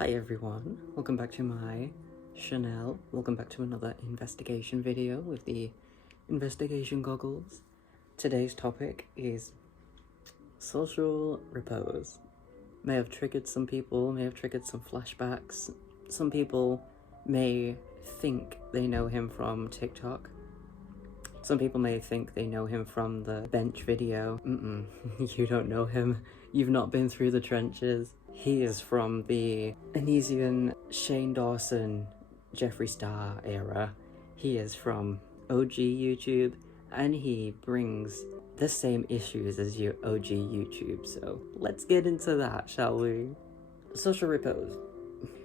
Hi everyone, welcome back to my Chanel. Welcome back to another investigation video with the investigation goggles. Today's topic is social repose. May have triggered some people, may have triggered some flashbacks. Some people may think they know him from TikTok. Some people may think they know him from the bench video. You don't know him. You've not been through the trenches. He is from the Anesian, Shane Dawson, Jeffree Star era. He is from OG YouTube, and he brings the same issues as your OG YouTube. So let's get into that, shall we? Social Repose.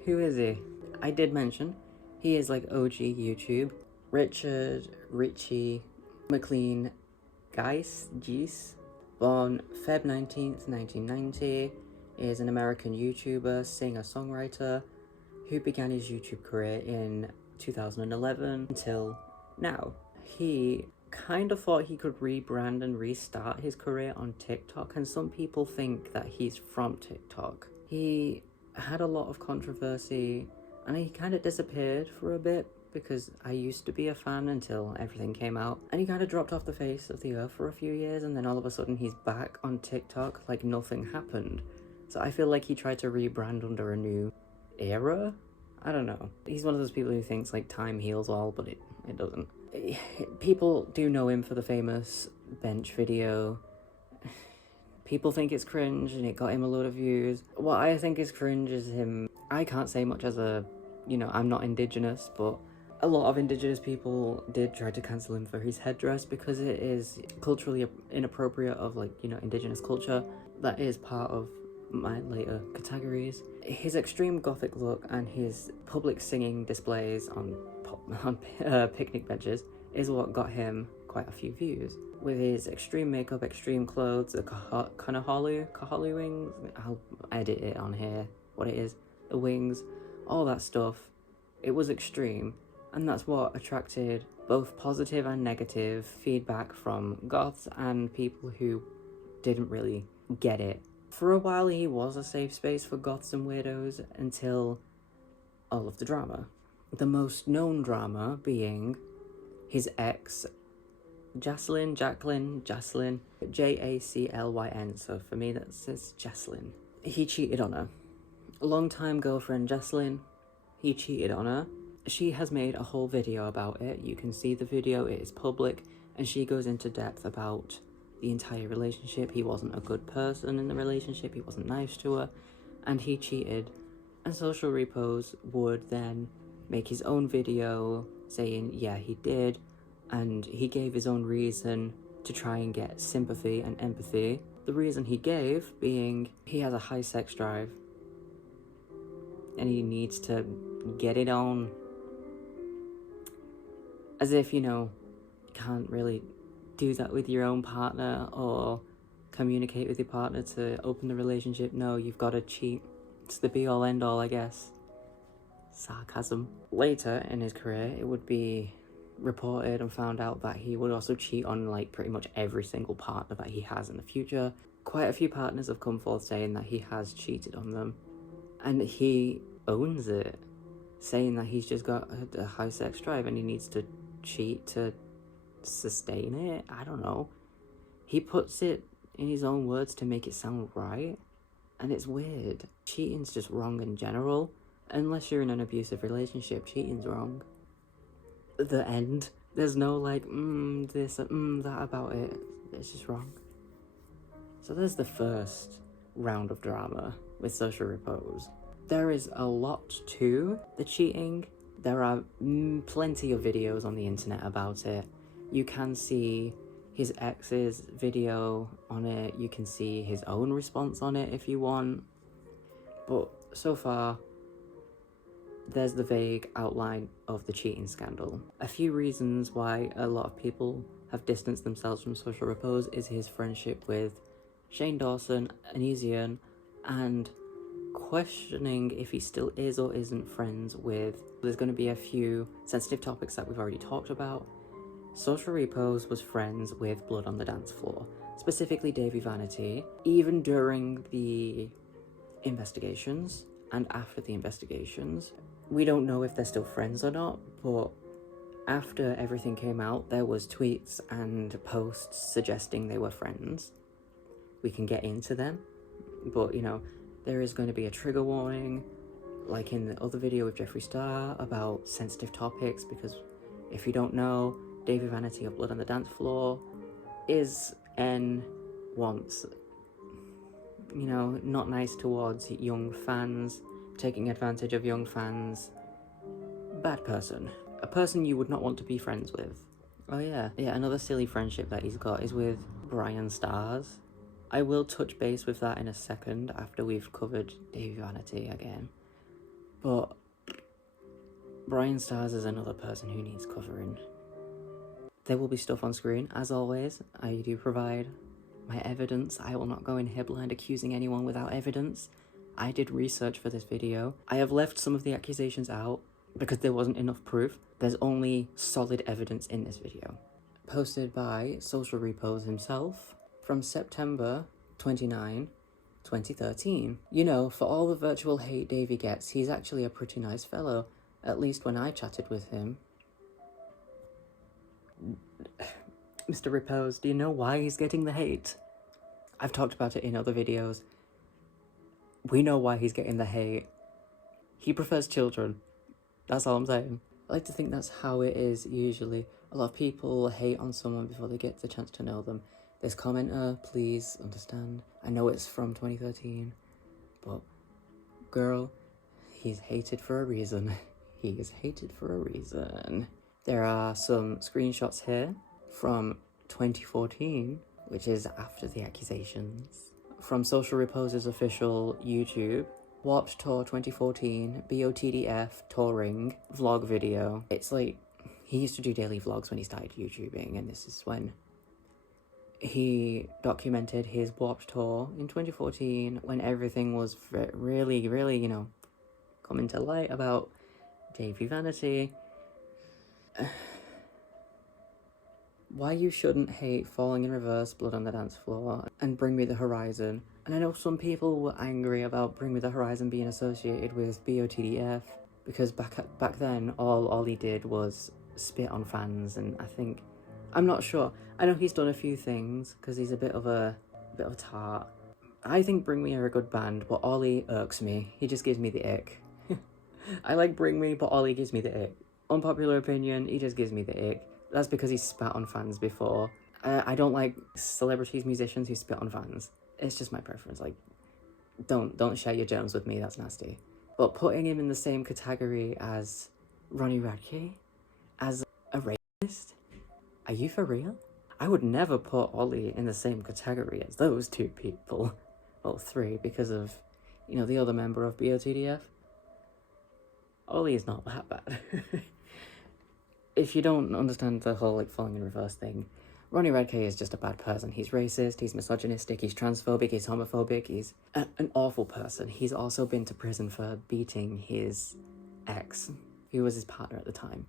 Who is he? I did mention he is like OG YouTube. Richie McLean Geis, born Feb 19th, 1990, is an American YouTuber, singer-songwriter who began his YouTube career in 2011 until now. He kind of thought he could rebrand and restart his career on TikTok, and some people think that he's from TikTok. He had a lot of controversy and he kind of disappeared for a bit because I used to be a fan until everything came out, and he kind of dropped off the face of the earth for a few years, and then all of a sudden he's back on TikTok like nothing happened. So I feel like he tried to rebrand under a new era? I don't know. He's one of those people who thinks like time heals all, but it doesn't. People do know him for the famous bench video. People think it's cringe and it got him a load of views. What I think is cringe is him. I can't say much as a, I'm not indigenous, but a lot of indigenous people did try to cancel him for his headdress because it is culturally inappropriate of indigenous culture. That is part of my later categories. His extreme gothic look and his public singing displays on picnic benches is what got him quite a few views. With his extreme makeup, extreme clothes, the kahali wings, I'll edit it on here, what it is, the wings, all that stuff, it was extreme. And that's what attracted both positive and negative feedback from goths and people who didn't really get it. For a while he was a safe space for goths and weirdos until all of the drama. The most known drama being his ex, Jaclyn, Jaclyn, so for me that says Jaclyn. He cheated on her. Long-time girlfriend Jaclyn, he cheated on her. She has made a whole video about it. You can see the video, it is public, and she goes into depth about the entire relationship. He wasn't a good person in the relationship, he wasn't nice to her, and he cheated. And Social Repose would then make his own video saying, yeah, he did, and he gave his own reason to try and get sympathy and empathy. The reason he gave being he has a high sex drive, and he needs to get it on. As if, you can't really do that with your own partner or communicate with your partner to open the relationship. No, you've got to cheat. It's the be-all end-all, I guess. Sarcasm. Later in his career, it would be reported and found out that he would also cheat on pretty much every single partner that he has in the future. Quite a few partners have come forth saying that he has cheated on them, and he owns it, saying that he's just got a high sex drive and he needs to cheat to sustain it. I don't know. He puts it in his own words to make it sound right, and it's weird. Cheating's just wrong in general. Unless you're in an abusive relationship, cheating's wrong. The end. There's no this that about it. It's just wrong. So there's the first round of drama with Social Repose. There is a lot to the cheating. There are plenty of videos on the internet about it. You can see his ex's video on it. You can see his own response on it if you want. But so far, there's the vague outline of the cheating scandal. A few reasons why a lot of people have distanced themselves from Social Repose is his friendship with Shane Dawson, Anesian, and questioning if he still is or isn't friends with. There's going to be a few sensitive topics that we've already talked about. Social Repose was friends with Blood on the Dance Floor, specifically Davey Vanity. Even during the investigations, and after the investigations. We don't know if they're still friends or not, but after everything came out, there was tweets and posts suggesting they were friends. We can get into them, but you know, there is going to be a trigger warning, like in the other video with Jeffree Star, about sensitive topics, because if you don't know, Davey Vanity of Blood on the Dance Floor is once, you know, not nice towards young fans, taking advantage of young fans. Bad person. A person you would not want to be friends with. Oh yeah, another silly friendship that he's got is with Brian Stars. I will touch base with that in a second after we've covered Davey Vanity again. But Brian Stars is another person who needs covering. There will be stuff on screen, as always. I do provide my evidence. I will not go in here blind accusing anyone without evidence. I did research for this video. I have left some of the accusations out because there wasn't enough proof. There's only solid evidence in this video. Posted by Social Repose himself from September 29, 2013. You know, for all the virtual hate Davey gets, he's actually a pretty nice fellow, at least when I chatted with him. Mr. Repose, do you know why he's getting the hate? I've talked about it in other videos. We know why he's getting the hate. He prefers children. That's all I'm saying. I like to think that's how it is usually. A lot of people hate on someone before they get the chance to know them. This commenter, please understand. I know it's from 2013, but girl, he's hated for a reason. He is hated for a reason. There are some screenshots here from 2014, which is after the accusations. From Social Repose's official YouTube, Warped Tour 2014, BOTDF touring vlog video. It's like, he used to do daily vlogs when he started YouTubing, and this is when he documented his Warped Tour in 2014, when everything was really, you know, coming to light about Davey Vanity. Why you shouldn't hate Falling in Reverse, Blood on the Dance Floor, and Bring Me the Horizon. And I know some people were angry about Bring Me the Horizon being associated with BOTDF, because back then, all Ollie did was spit on fans, and I think, I'm not sure. I know he's done a few things, because he's a bit of a tart. I think Bring Me are a good band, but Ollie irks me. He just gives me the ick. I like Bring Me, but Ollie gives me the ick. Unpopular opinion, he just gives me the ick. That's because he spat on fans before. I don't like celebrities, musicians who spit on fans. It's just my preference. Like, don't share your germs with me, that's nasty. But putting him in the same category as Ronnie Radke, as a racist? Are you for real? I would never put Ollie in the same category as those two people. Well, three, because of, you know, the other member of BOTDF. Ollie is not that bad. If you don't understand the whole, like, Falling in Reverse thing, Ronnie Radke is just a bad person. He's racist, he's misogynistic, he's transphobic, he's homophobic, he's an awful person. He's also been to prison for beating his ex, who was his partner at the time.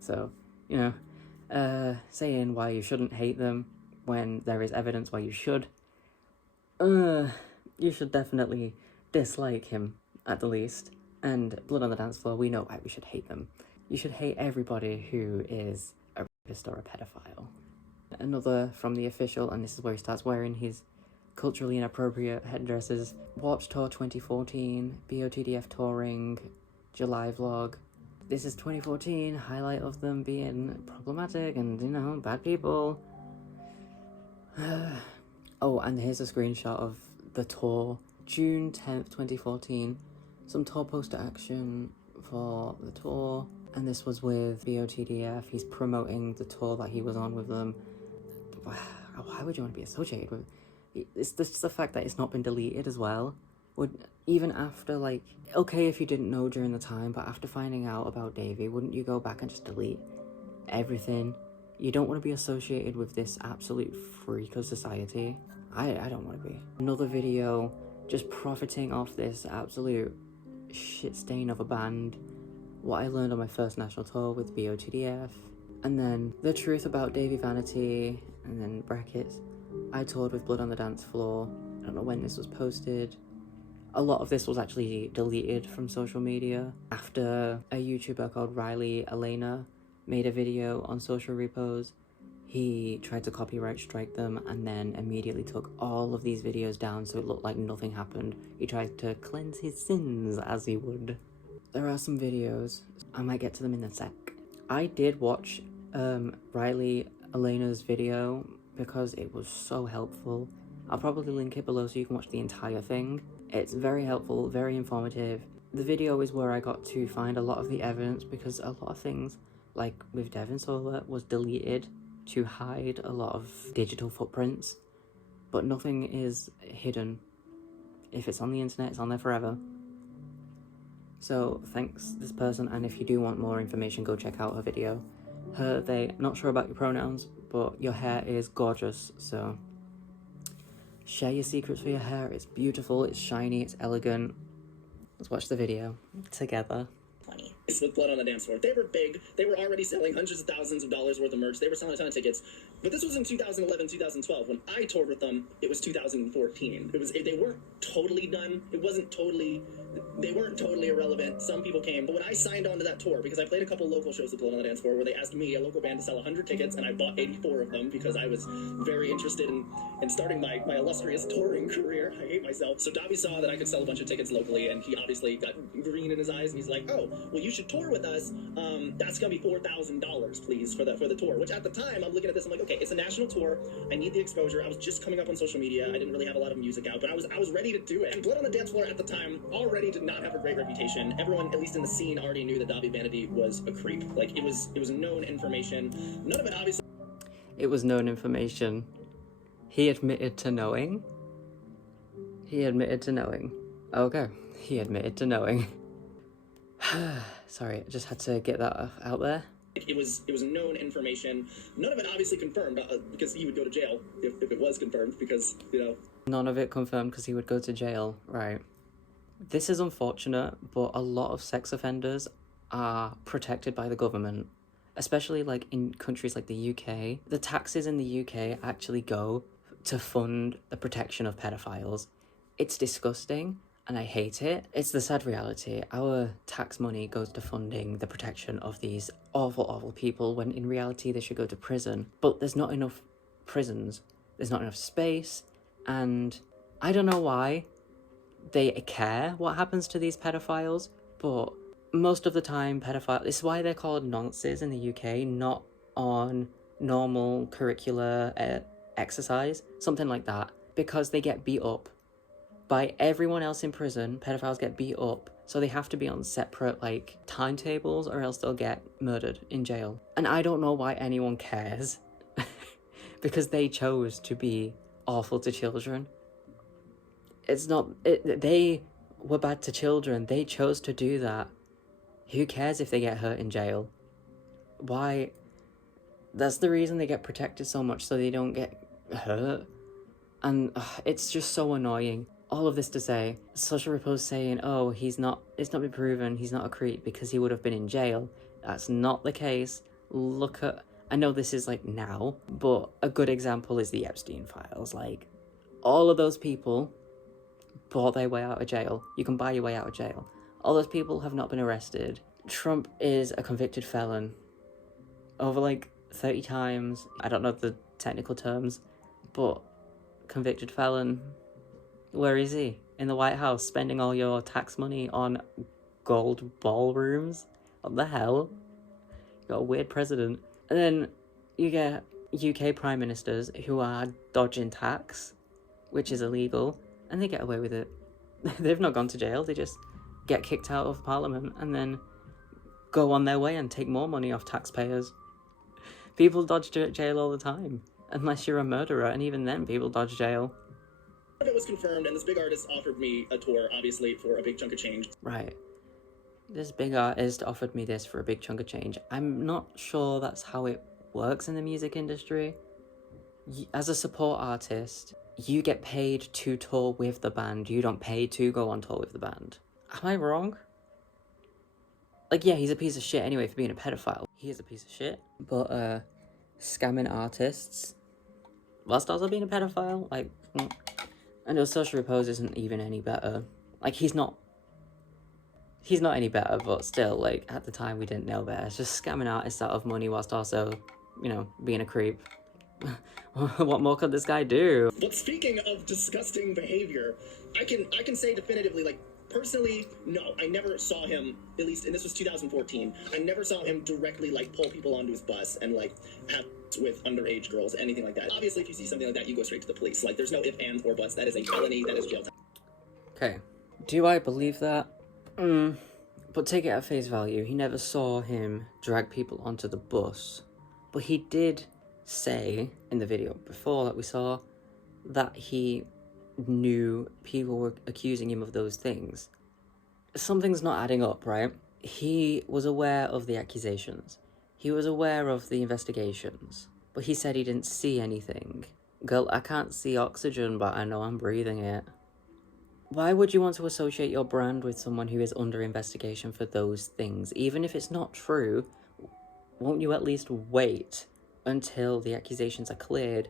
So, you know, saying why you shouldn't hate them when there is evidence why you should definitely dislike him, at the least. And Blood on the Dance Floor, we know why we should hate them. You should hate everybody who is a rapist or a pedophile. Another from the official, and this is where he starts wearing his culturally inappropriate headdresses. Warped Tour 2014, BOTDF touring, July vlog. This is 2014, highlight of them being problematic and, you know, bad people. Oh, and here's a screenshot of the tour. June 10th, 2014. Some tour poster action for the tour. And this was with BOTDF. He's promoting the tour that he was on with them. Why would you want to be associated with it? It's just the fact that it's not been deleted as well. Would, even after, like, okay if you didn't know during the time, but after finding out about Davey, wouldn't you go back and just delete everything? You don't want to be associated with this absolute freak of society. I don't want to be. Another video just profiting off this absolute shit stain of a band. What I learned on my first national tour with BOTDF, and then the truth about Davey Vanity, and then brackets, I toured with Blood on the Dance Floor. I don't know when this was posted. A lot of this was actually deleted from social media after a YouTuber called Riley Elena made a video on social repos. He tried to copyright strike them and then immediately took all of these videos down so it looked like nothing happened. He tried to cleanse his sins, as he would. There are some videos. I might get to them in a sec. I did watch Riley Elena's video because it was so helpful. I'll probably link it below so you can watch the entire thing. It's very helpful, very informative. The video is where I got to find a lot of the evidence because a lot of things, like with Devon Solar, was deleted to hide a lot of digital footprints, but nothing is hidden. If it's on the internet, it's on there forever. So thanks this person, and if you do want more information, go check out her video. Her, they, not sure about your pronouns, but your hair is gorgeous, so share your secrets for your hair. It's beautiful, it's shiny, it's elegant. Let's watch the video together. With Blood on the Dance Floor. They were big. They were already selling hundreds of thousands of dollars worth of merch. They were selling a ton of tickets. But this was in 2011, 2012. When I toured with them, it was 2014. They weren't totally done. They weren't totally irrelevant. Some people came. But when I signed on to that tour, because I played a couple local shows with Blood on the Dance Floor where they asked me, a local band, to sell 100 tickets, and I bought 84 of them because I was very interested in starting my illustrious touring career. I hate myself. So Dobby saw that I could sell a bunch of tickets locally, and he obviously got green in his eyes, and he's like, oh, well, you should tour with us. That's gonna be $4,000, please, for the tour. Which at the time, I'm looking at this, I'm like, okay, it's a national tour. I need the exposure. I was just coming up on social media. I didn't really have a lot of music out, but I was ready to do it. And Blood on the Dance Floor at the time already did not have a great reputation. Everyone, at least in the scene, already knew that Dobby Vanity was a creep. Like, it was known information. None of it obviously. It was known information. He admitted to knowing. He admitted to knowing. Okay, he admitted to knowing. Sorry, I just had to get that out there. It was known information. None of it obviously confirmed because he would go to jail if it was confirmed because, you know. None of it confirmed because he would go to jail, right. This is unfortunate, but a lot of sex offenders are protected by the government, especially like in countries like the UK. The taxes in the UK actually go to fund the protection of pedophiles. It's disgusting. And I hate it. It's the sad reality. Our tax money goes to funding the protection of these awful, awful people when in reality they should go to prison. But there's not enough prisons. There's not enough space. And I don't know why they care what happens to these pedophiles. But most of the time, this is why they're called nonces in the UK, not on normal curricular exercise, something like that. Because they get beat up by everyone else in prison. Pedophiles get beat up, so they have to be on separate like timetables or else they'll get murdered in jail. And I don't know why anyone cares because they chose to be awful to children. They were bad to children. They chose to do that. Who cares if they get hurt in jail? Why? That's the reason they get protected so much, so they don't get hurt. And it's just so annoying. All of this to say, Social Repose saying, oh, it's not been proven, he's not a creep because he would have been in jail. That's not the case. Look at, I know this is like now, but a good example is the Epstein files. Like, all of those people bought their way out of jail. You can buy your way out of jail. All those people have not been arrested. Trump is a convicted felon. Over like 30 times. I don't know the technical terms, but convicted felon. Where is he? In the White House, spending all your tax money on gold ballrooms? What the hell? You got a weird president. And then you get UK prime ministers who are dodging tax, which is illegal, and they get away with it. They've not gone to jail, they just get kicked out of parliament and then go on their way and take more money off taxpayers. People dodge jail all the time, unless you're a murderer, and even then people dodge jail. If it was confirmed and this big artist offered me a tour, obviously, for a big chunk of change. Right. This big artist offered me this for a big chunk of change. I'm not sure that's how it works in the music industry. As a support artist, you get paid to tour with the band. You don't pay to go on tour with the band. Am I wrong? Like, yeah, he's a piece of shit anyway for being a pedophile. He is a piece of shit. But, scamming artists whilst also being a pedophile, like, I know Social Repose isn't even any better. Like, he's not any better, but still, like, at the time we didn't know better. It's just scamming artists out of money whilst also, you know, being a creep. What more could this guy do? But speaking of disgusting behavior, I can say definitively, like, personally, no, I never saw him, at least, and this was 2014, I never saw him directly, like, pull people onto his bus and, like, have with underage girls, anything like that. Obviously, if you see something like that, you go straight to the police. Like, there's no ifs, ands, or buts. That is a felony. That is jail time. Okay. Do I believe that? But take it at face value. He never saw him drag people onto the bus. But he did say in the video before that we saw that he knew people were accusing him of those things. Something's not adding up, right? He was aware of the accusations. He was aware of the investigations. But he said he didn't see anything. Girl, I can't see oxygen, but I know I'm breathing it. Why would you want to associate your brand with someone who is under investigation for those things? Even if it's not true, won't you at least wait until the accusations are cleared,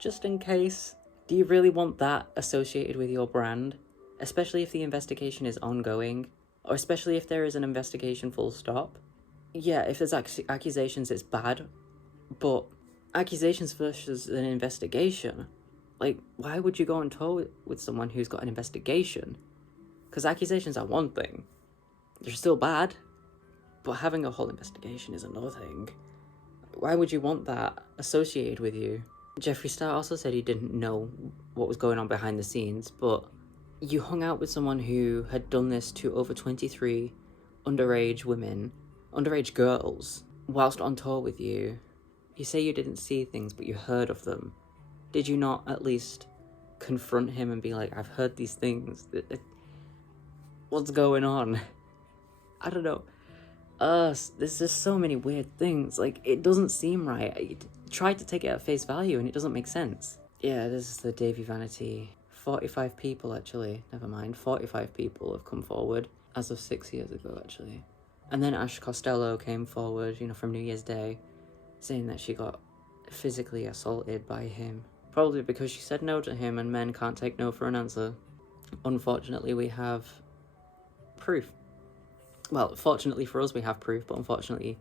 just in case? Do you really want that associated with your brand? Especially if the investigation is ongoing, or especially if there is an investigation full stop? Yeah, if there's accusations, it's bad, but accusations versus an investigation, like, why would you go on tour with someone who's got an investigation? Because accusations are one thing. They're still bad, but having a whole investigation is another thing. Why would you want that associated with you? Jeffree Star also said he didn't know what was going on behind the scenes, but you hung out with someone who had done this to over 23 underage girls, whilst on tour with you. You say you didn't see things, but you heard of them. Did you not at least confront him and be like, I've heard these things. What's going on? I don't know. There's just so many weird things. Like, it doesn't seem right. I tried to take it at face value and it doesn't make sense. Yeah, this is the Davey Vanity. 45 people, actually. Never mind. 45 people have come forward as of 6 years ago, actually. And then Ash Costello came forward, you know, from New Year's Day, saying that she got physically assaulted by him. Probably because she said no to him, and men can't take no for an answer. Unfortunately, we have proof. Well, fortunately for us, we have proof, but unfortunately,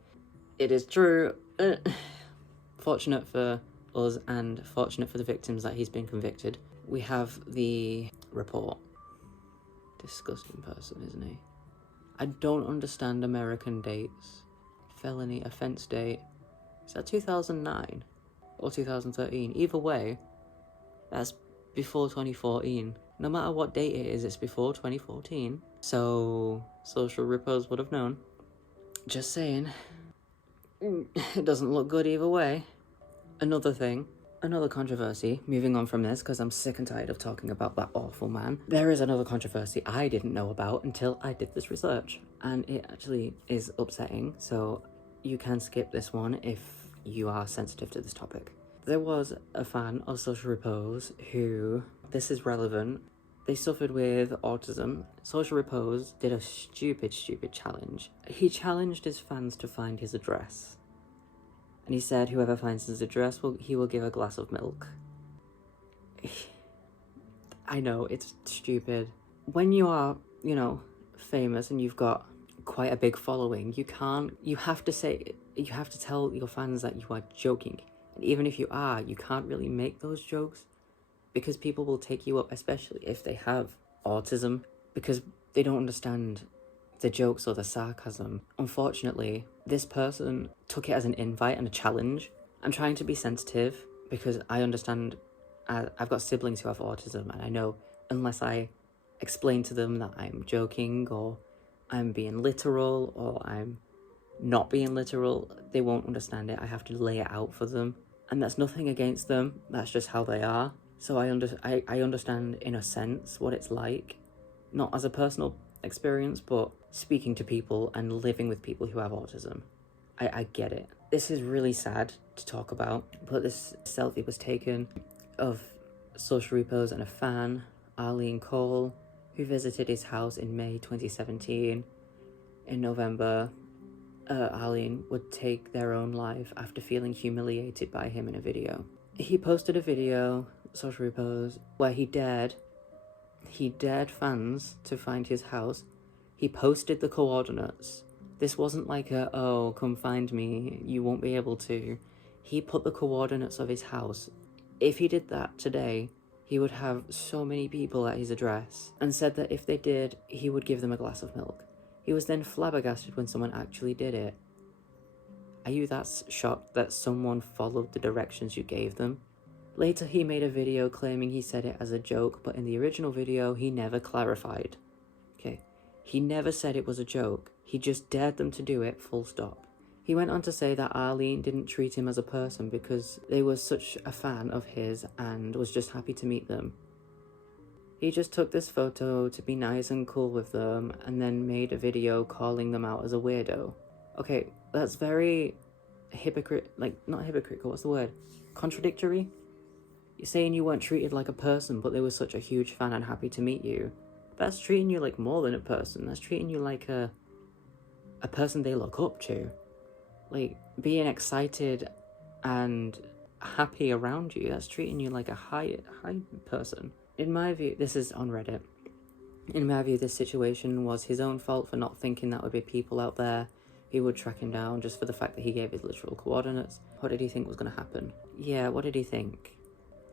it is true. Fortunate for us, and fortunate for the victims that he's been convicted. We have the report. Disgusting person, isn't he? I don't understand American dates. Felony offense date. Is that 2009? Or 2013. Either way, that's before 2014. No matter what date it is, it's before 2014. So, social Repose would have known. Just saying. It doesn't look good either way. Another thing, another controversy, moving on from this, because I'm sick and tired of talking about that awful man. There is another controversy I didn't know about until I did this research. And it actually is upsetting, so you can skip this one if you are sensitive to this topic. There was a fan of Social Repose who, this is relevant, they suffered with autism. Social Repose did a stupid challenge. He challenged his fans to find his address. And he said whoever finds his address, he will give a glass of milk. I know, it's stupid. When you are, you know, famous and you've got quite a big following, you have to tell your fans that you are joking. And even if you are, you can't really make those jokes because people will take you up, especially if they have autism, because they don't understand the jokes or the sarcasm. Unfortunately, this person took it as an invite and a challenge. I'm trying to be sensitive because I understand I've got siblings who have autism, and I know unless I explain to them that I'm joking or I'm being literal or I'm not being literal, they won't understand it. I have to lay it out for them, and that's nothing against them, that's just how they are. So I understand in a sense what it's like, not as a personal experience, but speaking to people and living with people who have autism. I get it. This is really sad to talk about, but this selfie was taken of Social Repose and a fan, Arlene Cole, who visited his house in May 2017. In November, Arlene would take their own life after feeling humiliated by him in a video. He posted a video, Social Repose, where he dared He dared fans to find his house. He posted the coordinates. This wasn't like a, oh, come find me, you won't be able to. He put the coordinates of his house. If he did that today, he would have so many people at his address, and said that if they did, he would give them a glass of milk. He was then flabbergasted when someone actually did it. Are you that shocked that someone followed the directions you gave them? Later, he made a video claiming he said it as a joke, but in the original video, he never clarified. Okay, he never said it was a joke. He just dared them to do it, full stop. He went on to say that Arlene didn't treat him as a person because they were such a fan of his and was just happy to meet them. He just took this photo to be nice and cool with them and then made a video calling them out as a weirdo. Okay, that's very not hypocritical, what's the word? Contradictory? You're saying you weren't treated like a person, but they were such a huge fan and happy to meet you. That's treating you like more than a person. That's treating you like a person they look up to. Like, being excited and happy around you, that's treating you like a high person. In my view, this is on Reddit. In my view, this situation was his own fault for not thinking that would be people out there who would track him down just for the fact that he gave his literal coordinates. What did he think was going to happen? Yeah, what did he think?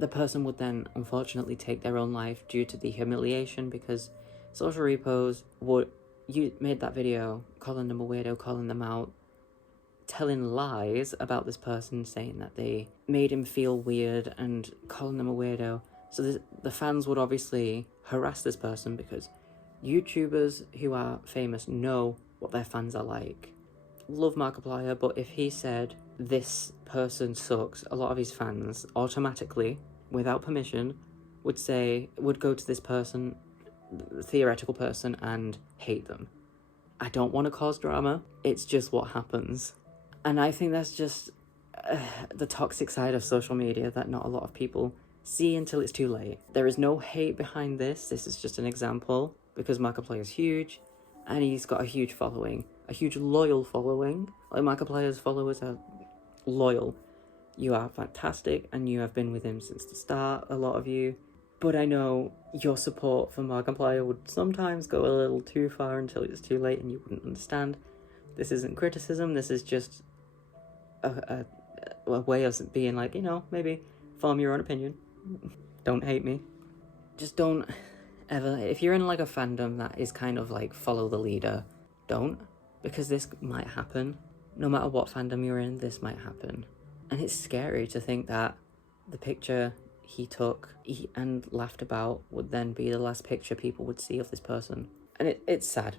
The person would then, unfortunately, take their own life due to the humiliation because Social Repose you made that video calling them a weirdo, calling them out, telling lies about this person, saying that they made him feel weird and calling them a weirdo. So the fans would obviously harass this person because YouTubers who are famous know what their fans are like. Love Markiplier, but if he said this person sucks, a lot of his fans automatically, without permission, would go to this person, theoretical person, and hate them. I don't want to cause drama, it's just what happens. And I think that's just the toxic side of social media that not a lot of people see until it's too late. There is no hate behind this. This is just an example because Markiplier is huge and he's got a huge following, a huge loyal following. Like, Markiplier's followers are loyal. You are fantastic and you have been with him since the start, a lot of you. But I know your support for Markiplier would sometimes go a little too far until it's too late and you wouldn't understand. This isn't criticism, this is just a way of being like, maybe form your own opinion. Don't hate me. Just don't ever, if you're in like a fandom that is kind of like follow the leader, don't, because this might happen. No matter what fandom you're in, this might happen. And it's scary to think that the picture he took and laughed about would then be the last picture people would see of this person. And it's sad.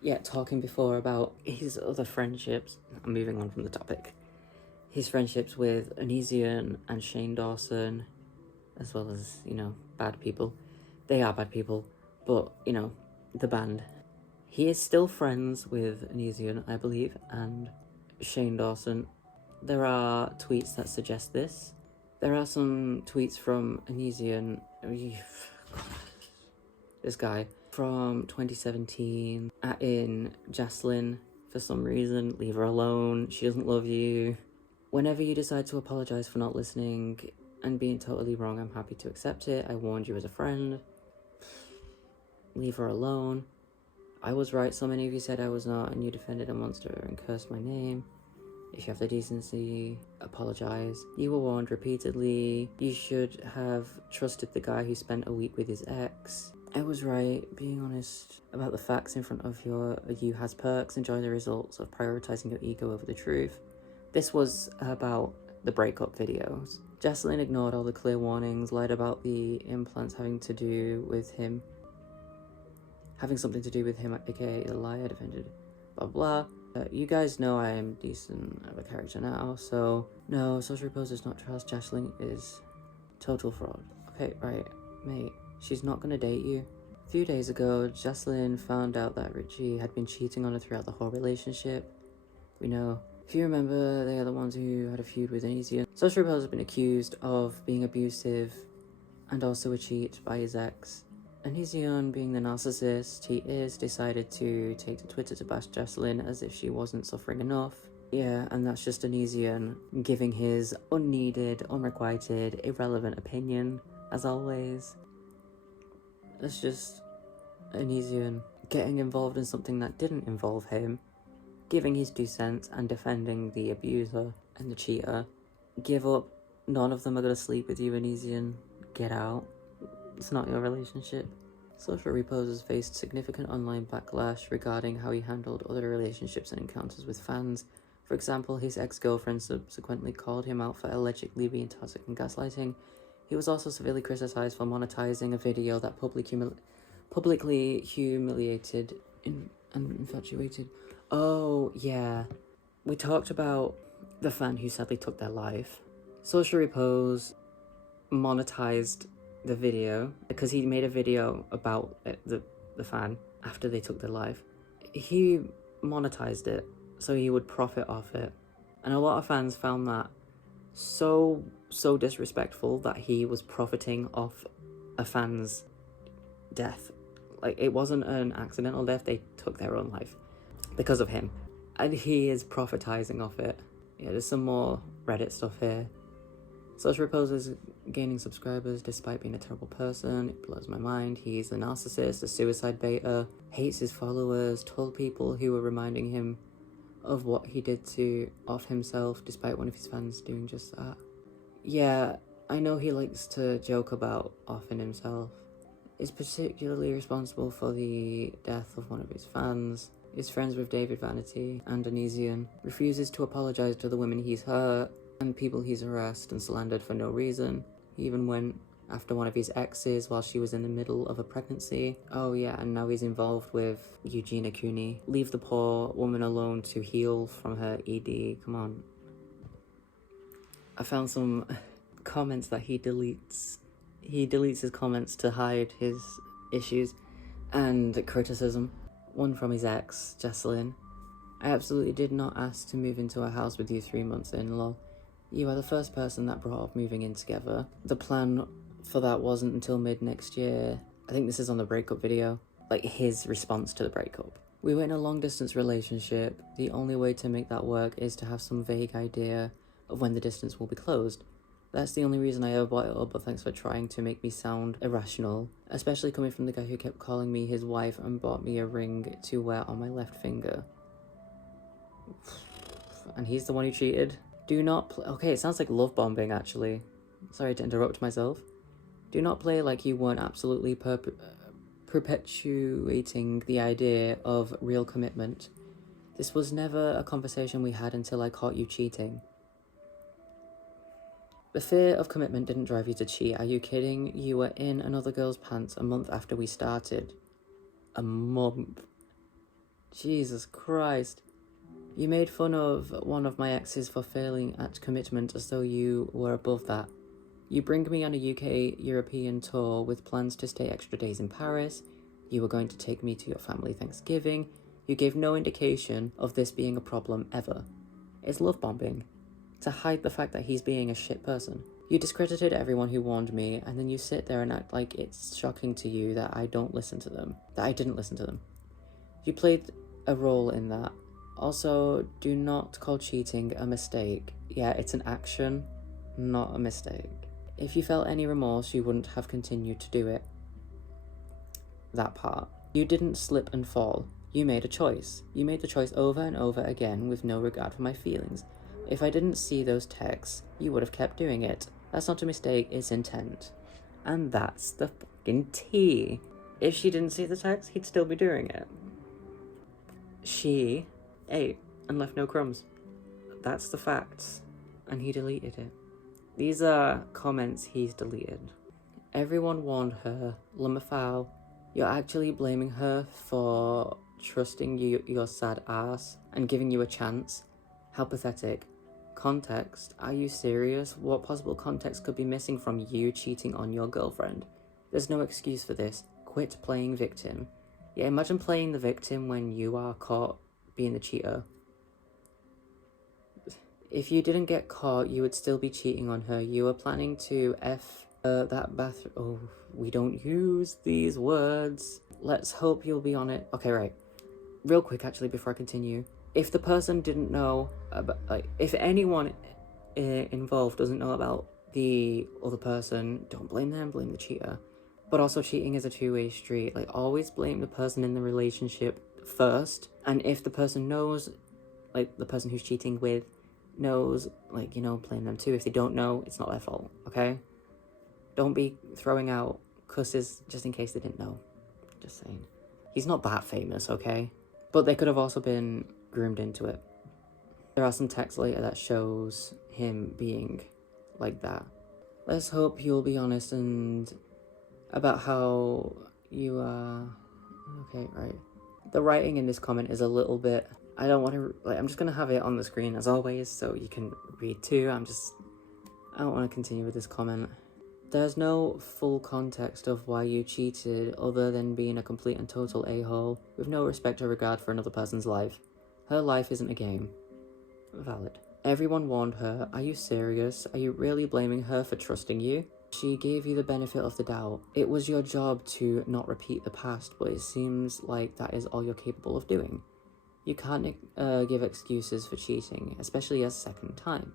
Yeah, talking before about his other friendships, I'm moving on from the topic. His friendships with Onision and Shane Dawson, as well as, bad people. They are bad people, but, the band. He is still friends with Onision, I believe, and Shane Dawson. There are tweets that suggest this. There are some tweets from Onision, this guy, from 2017, in Jaslyn, for some reason, leave her alone, she doesn't love you. Whenever you decide to apologise for not listening and being totally wrong, I'm happy to accept it. I warned you as a friend. Leave her alone. I was right, so many of you said I was not, and you defended a monster and cursed my name. If you have the decency, apologise. You were warned repeatedly. You should have trusted the guy who spent a week with his ex. I was right, being honest about the facts in front of you has perks. Enjoy the results of prioritising your ego over the truth. This was about the breakup videos. Jaslyn ignored all the clear warnings, lied about the implants having something to do with him, aka the liar, defended, blah blah. You guys know I am decent of a character now, so no, Social Repose does not trust. Jaslyn is total fraud. Okay, right, mate, she's not gonna date you. A few days ago, Jaslyn found out that Richie had been cheating on her throughout the whole relationship. We know. If you remember, they are the ones who had a feud with Onision. Social Repose has been accused of being abusive and also a cheat by his ex. Onision, being the narcissist he is, decided to take to Twitter to bash Jaslyn as if she wasn't suffering enough. Yeah, and that's just Onision giving his unneeded, unrequited, irrelevant opinion, as always. It's just Onision getting involved in something that didn't involve him, giving his 2 cents and defending the abuser and the cheater. Give up. None of them are going to sleep with you, Onision. Get out. It's not your relationship. Social Repose has faced significant online backlash regarding how he handled other relationships and encounters with fans. For example, his ex-girlfriend subsequently called him out for allegedly being toxic and gaslighting. He was also severely criticized for monetizing a video that publicly humiliated and infatuated. Oh, yeah. We talked about the fan who sadly took their life. Social Repose monetized the video because he made a video about the fan after they took their life. He monetized it so he would profit off it, and a lot of fans found that so disrespectful that he was profiting off a fan's death. Like, it wasn't an accidental death, they took their own life because of him, and he is profitizing off it. Yeah, there's some more Reddit stuff here. Social Repose is gaining subscribers despite being a terrible person. It blows my mind. He's a narcissist, a suicide beta, hates his followers, told people who were reminding him of what he did to off himself despite one of his fans doing just that. Yeah, I know he likes to joke about offing himself. Is particularly responsible for the death of one of his fans. Is friends with David Vanity and Onision. Refuses to apologize to the women he's hurt and people he's harassed and slandered for no reason. He even went after one of his exes while she was in the middle of a pregnancy. Oh yeah, and now he's involved with Eugenia Cooney. Leave the poor woman alone to heal from her ED. Come on. I found some comments that he deletes. He deletes his comments to hide his issues and criticism. One from his ex, Jesselyn. I absolutely did not ask to move into a house with you 3 months in, lol. You are the first person that brought up moving in together. The plan for that wasn't until mid next year. I think this is on the breakup video. Like, his response to the breakup. We were in a long distance relationship. The only way to make that work is to have some vague idea of when the distance will be closed. That's the only reason I ever brought it up, but thanks for trying to make me sound irrational. Especially coming from the guy who kept calling me his wife and bought me a ring to wear on my left finger. And he's the one who cheated. Do not okay, it sounds like love bombing, actually. Sorry to interrupt myself. Do not play like you weren't absolutely perpetuating the idea of real commitment. This was never a conversation we had until I caught you cheating. The fear of commitment didn't drive you to cheat. Are you kidding? You were in another girl's pants a month after we started. A month. Jesus Christ. You made fun of one of my exes for failing at commitment as though you were above that. You bring me on a UK European tour with plans to stay extra days in Paris. You were going to take me to your family Thanksgiving. You gave no indication of this being a problem ever. It's love bombing. To hide the fact that he's being a shit person. You discredited everyone who warned me, and then you sit there and act like it's shocking to you that I didn't listen to them. You played a role in that. Also, do not call cheating a mistake. Yeah, it's an action, not a mistake. If you felt any remorse, you wouldn't have continued to do it. That part. You didn't slip and fall. You made a choice. You made the choice over and over again with no regard for my feelings. If I didn't see those texts, you would have kept doing it. That's not a mistake, it's intent. And that's the fucking tea. If she didn't see the text, he'd still be doing it. She ate and left no crumbs. That's the facts. And he deleted it. These are comments he's deleted. Everyone warned her. Lumafau, you're actually blaming her for trusting your sad ass and giving you a chance. How pathetic. Context? Are you serious? What possible context could be missing from you cheating on your girlfriend? There's no excuse for this. Quit playing victim. Yeah, imagine playing the victim when you are caught being the cheater. If you didn't get caught, you would still be cheating on her. You were planning to that bathroom. Oh, we don't use these words. Let's hope you'll be on it. Okay, right. Real quick, actually, before I continue. If the person didn't know about, if anyone involved doesn't know about the other person, don't blame them, blame the cheater. But also cheating is a two-way street. Like, always blame the person in the relationship first. And if the person knows, like, the person who's cheating with knows, like, you know, blame them too. If they don't know, it's not their fault, okay? Don't be throwing out cusses just in case they didn't know. Just saying. He's not that famous, okay? But they could have also been groomed into it. There are some text later that shows him being like that. Let's hope you'll be honest and about how you are. Okay, right. The writing in this comment is a little bit, I don't want to, like, I'm just going to have it on the screen as always so you can read too. I don't want to continue with this comment. There's no full context of why you cheated other than being a complete and total a-hole with no respect or regard for another person's life. Her life isn't a game. Valid. Everyone warned her. Are you serious? Are you really blaming her for trusting you? She gave you the benefit of the doubt. It was your job to not repeat the past, but it seems like that is all you're capable of doing. You can't give excuses for cheating, especially a second time.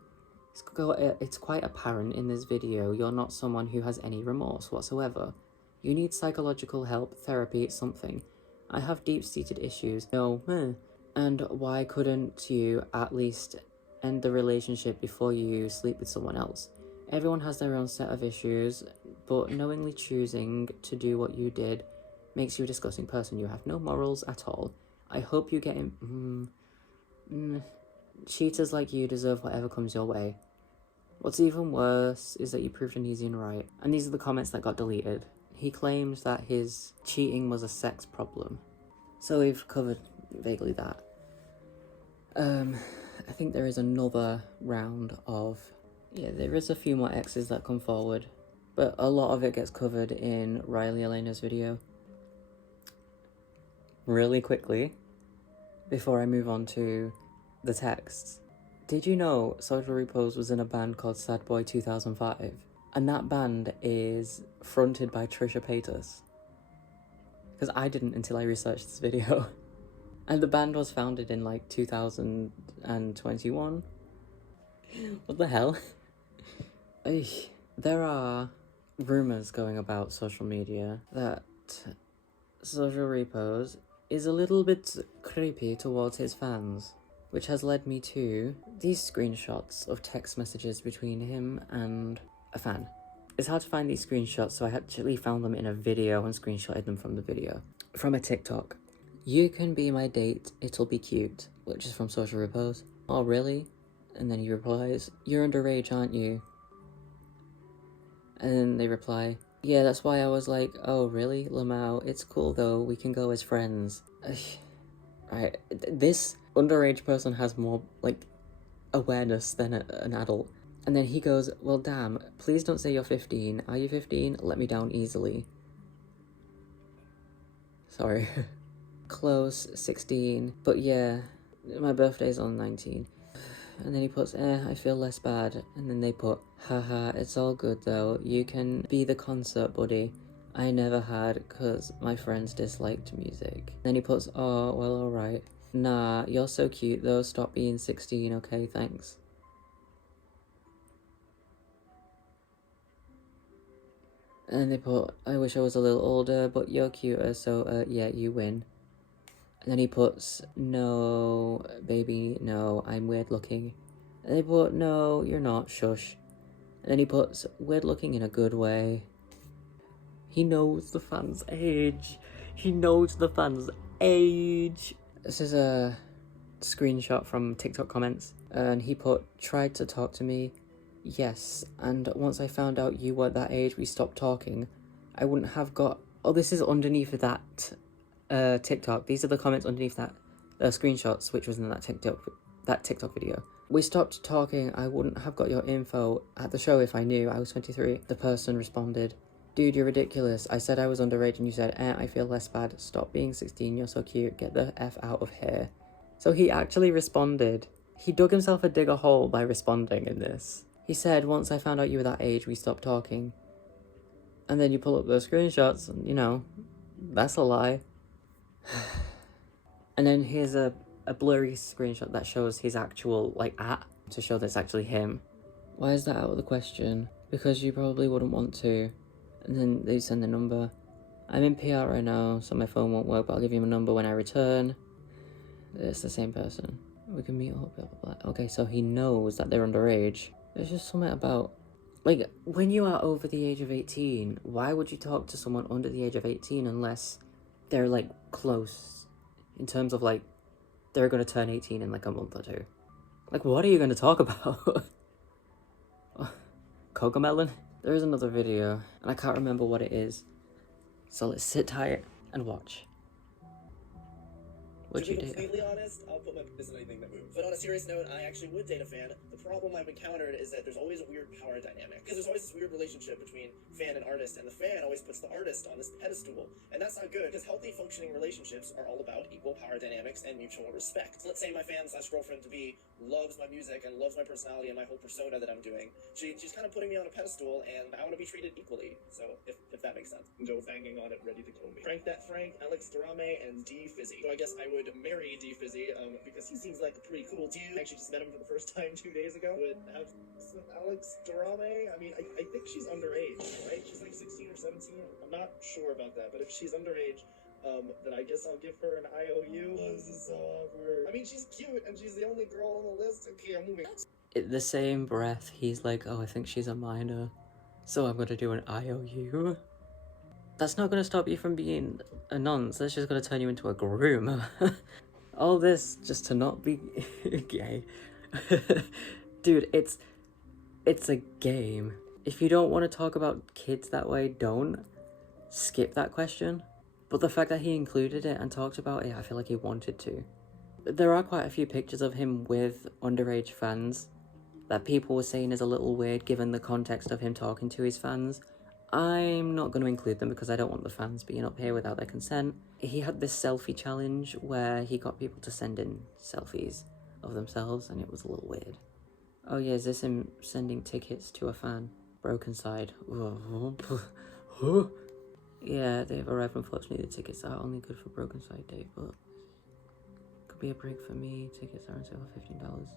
It's quite apparent in this video you're not someone who has any remorse whatsoever. You need psychological help, therapy, something. I have deep-seated issues. No, and why couldn't you at least end the relationship before you sleep with someone else? Everyone has their own set of issues, but knowingly choosing to do what you did makes you a disgusting person. You have no morals at all. I hope you get cheaters like you deserve whatever comes your way. What's even worse is that you proved Anesian right. And these are the comments that got deleted. He claims that his cheating was a sex problem. So we've covered vaguely that. I think there is another round of... Yeah, there is a few more X's that come forward. But a lot of it gets covered in Riley Elena's video. Really quickly, before I move on to the texts. Did you know Social Repose was in a band called Sad Boy 2005? And that band is fronted by Trisha Paytas. Because I didn't until I researched this video. And the band was founded in like 2021. What the hell? There are rumours going about social media that Social Repose is a little bit creepy towards his fans, which has led me to these screenshots of text messages between him and a fan. It's hard to find these screenshots, so I actually found them in a video and screenshotted them from the video. From a TikTok. You can be my date, it'll be cute, which is from Social Repose. Oh, really? And then he replies, you're underage, aren't you? And then they reply, yeah, that's why I was like, oh, really, Lamau? It's cool, though, we can go as friends. Right, this underage person has more, like, awareness than an adult. And then he goes, well, damn, please don't say you're 15. Are you 15? Let me down easily. Sorry. Close, 16. But yeah, my birthday's on 19. And then he puts, I feel less bad. And then they put, haha, it's all good though. You can be the concert buddy I never had because my friends disliked music. Then he puts, oh, well, alright. Nah, you're so cute though. Stop being 16, okay, thanks. And then they put, I wish I was a little older, but you're cuter, so, yeah, you win. And then he puts, no, baby, no, I'm weird looking. And they put, no, you're not, shush. And then he puts, weird looking in a good way. He knows the fans' age. He knows the fans' age. This is a screenshot from TikTok comments. And he put, tried to talk to me. Yes, and once I found out you were that age, we stopped talking. I wouldn't have got... Oh, this is underneath that TikTok. These are the comments underneath that screenshots, which was in that TikTok video. We stopped talking. I wouldn't have got your info at the show if I knew. I was 23. The person responded, dude, you're ridiculous. I said I was underage and you said, I feel less bad. Stop being 16. You're so cute. Get the F out of here. So he actually responded. He dug himself a digger hole by responding in this. He said, once I found out you were that age, we stopped talking. And then you pull up those screenshots, and, you know, that's a lie. And then here's a blurry screenshot that shows his actual, like, to show that it's actually him. Why is that out of the question? Because you probably wouldn't want to. And then they send the number. I'm in PR right now, so my phone won't work, but I'll give you my number when I return. It's the same person. We can meet up, blah, blah, blah. Okay, so he knows that they're underage. There's just something about... Like, when you are over the age of 18, why would you talk to someone under the age of 18 unless they're, like, close? In terms of, like, they're going to turn 18 in, like, a month or two. Like, what are you going to talk about? Cocomelon? There is another video, and I can't remember what it is. So let's sit tight and watch. What'd you To be date? completely honest, I'll put my business in anything that moves. But on a serious note, I actually would date a fan. The problem I've encountered is that there's always a weird power dynamic. Because there's always this weird relationship between fan and artist, and the fan always puts the artist on this pedestal. And that's not good, because healthy, functioning relationships are all about equal power dynamics and mutual respect. So let's say my fan/girlfriend-to-be loves my music and loves my personality and my whole persona that I'm doing. She's kind of putting me on a pedestal, and I want to be treated equally. So, if that makes sense. Go banging on it, ready to kill me. Frank That Frank, Alex Durame, and D Fizzy. So I guess I would marry D Fizzy, because he seems like a pretty cool dude. I actually just met him for the first time 2 days ago. Would have with Alex Durame. I mean, I think she's underage, right? She's like 16 or 17. I'm not sure about that, but if she's underage, then I guess I'll give her an IOU. Oh, this is so awkward. I mean, she's cute, and she's the only girl on the list. Okay, I'm moving. In the same breath, he's like, oh, I think she's a minor, so I'm gonna do an IOU. That's not gonna stop you from being a nonce, that's just gonna turn you into a groom. All this just to not be gay. Dude, it's a game. If you don't want to talk about kids that way, don't. Skip that question. But the fact that he included it and talked about it, I feel like he wanted to. There are quite a few pictures of him with underage fans that people were saying is a little weird given the context of him talking to his fans. I'm not going to include them because I don't want the fans being up here without their consent. He had this selfie challenge where he got people to send in selfies of themselves, and it was a little weird. Oh yeah, is this him sending tickets to a fan? Broken Side. Yeah, they've arrived. Unfortunately, the tickets are only good for Broken Side Day, but could be a break for me. Tickets are on sale for $15.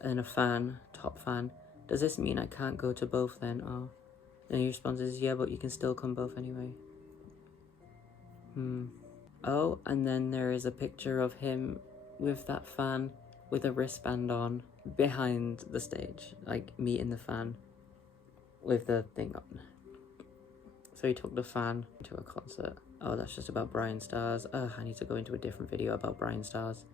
And then a fan, top fan. Does this mean I can't go to both then? Oh. And he responds is, yeah, but you can still come both anyway. Oh, and then there is a picture of him with that fan with a wristband on behind the stage, like meeting the fan with the thing on. So he took the fan to a concert. Oh, that's just about Brian Stars. I need to go into a different video about Brian Stars.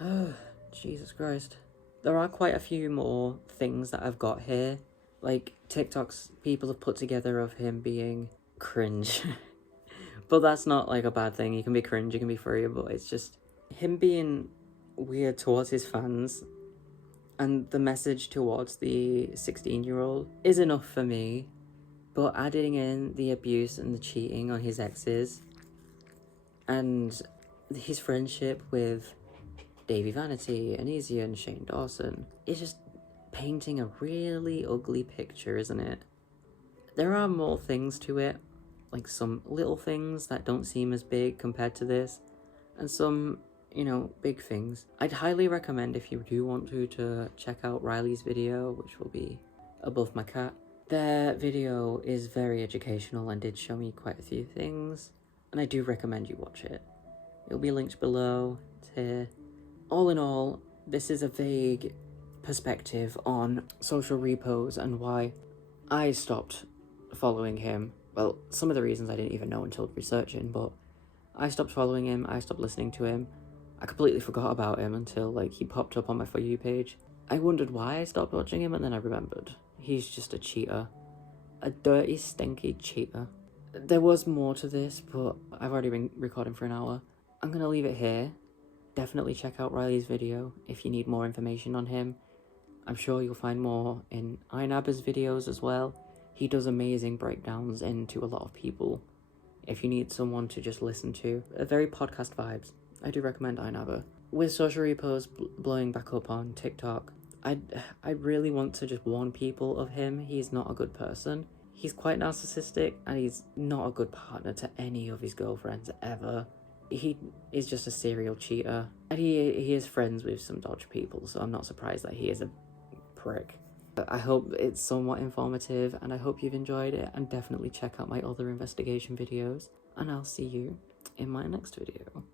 Oh, Jesus Christ. There are quite a few more things that I've got here. Like, TikToks people have put together of him being cringe. But that's not, like, a bad thing. You can be cringe, you can be furry, but it's just him being weird towards his fans. And the message towards the 16-year-old is enough for me. But adding in the abuse and the cheating on his exes and his friendship with Davey Vanity, Anesia, and Shane Dawson is just painting a really ugly picture, isn't it? There are more things to it, like some little things that don't seem as big compared to this, and some, you know, big things. I'd highly recommend, if you do want to check out Riley's video, which will be above my cat. Their video is very educational and did show me quite a few things, and I do recommend you watch it. It'll be linked below. It's here. All in all, this is a vague perspective on social repose and why I stopped following him. Well, some of the reasons I didn't even know until researching, but I stopped following him, I stopped listening to him. I completely forgot about him until, like, he popped up on my For You page. I wondered why I stopped watching him, and then I remembered. He's just a cheater. A dirty, stinky cheater. There was more to this, but I've already been recording for an hour. I'm gonna leave it here. Definitely check out Riley's video if you need more information on him. I'm sure you'll find more in Inaba's videos as well. He does amazing breakdowns into a lot of people. If you need someone to just listen to, very podcast vibes. I do recommend Inaba. With social repos blowing back up on TikTok, I really want to just warn people of him. He's not a good person. He's quite narcissistic, and he's not a good partner to any of his girlfriends ever. He is just a serial cheater, and he is friends with some dodgy people, so I'm not surprised that he is a prick. I hope it's somewhat informative, and I hope you've enjoyed it, and definitely check out my other investigation videos, and I'll see you in my next video.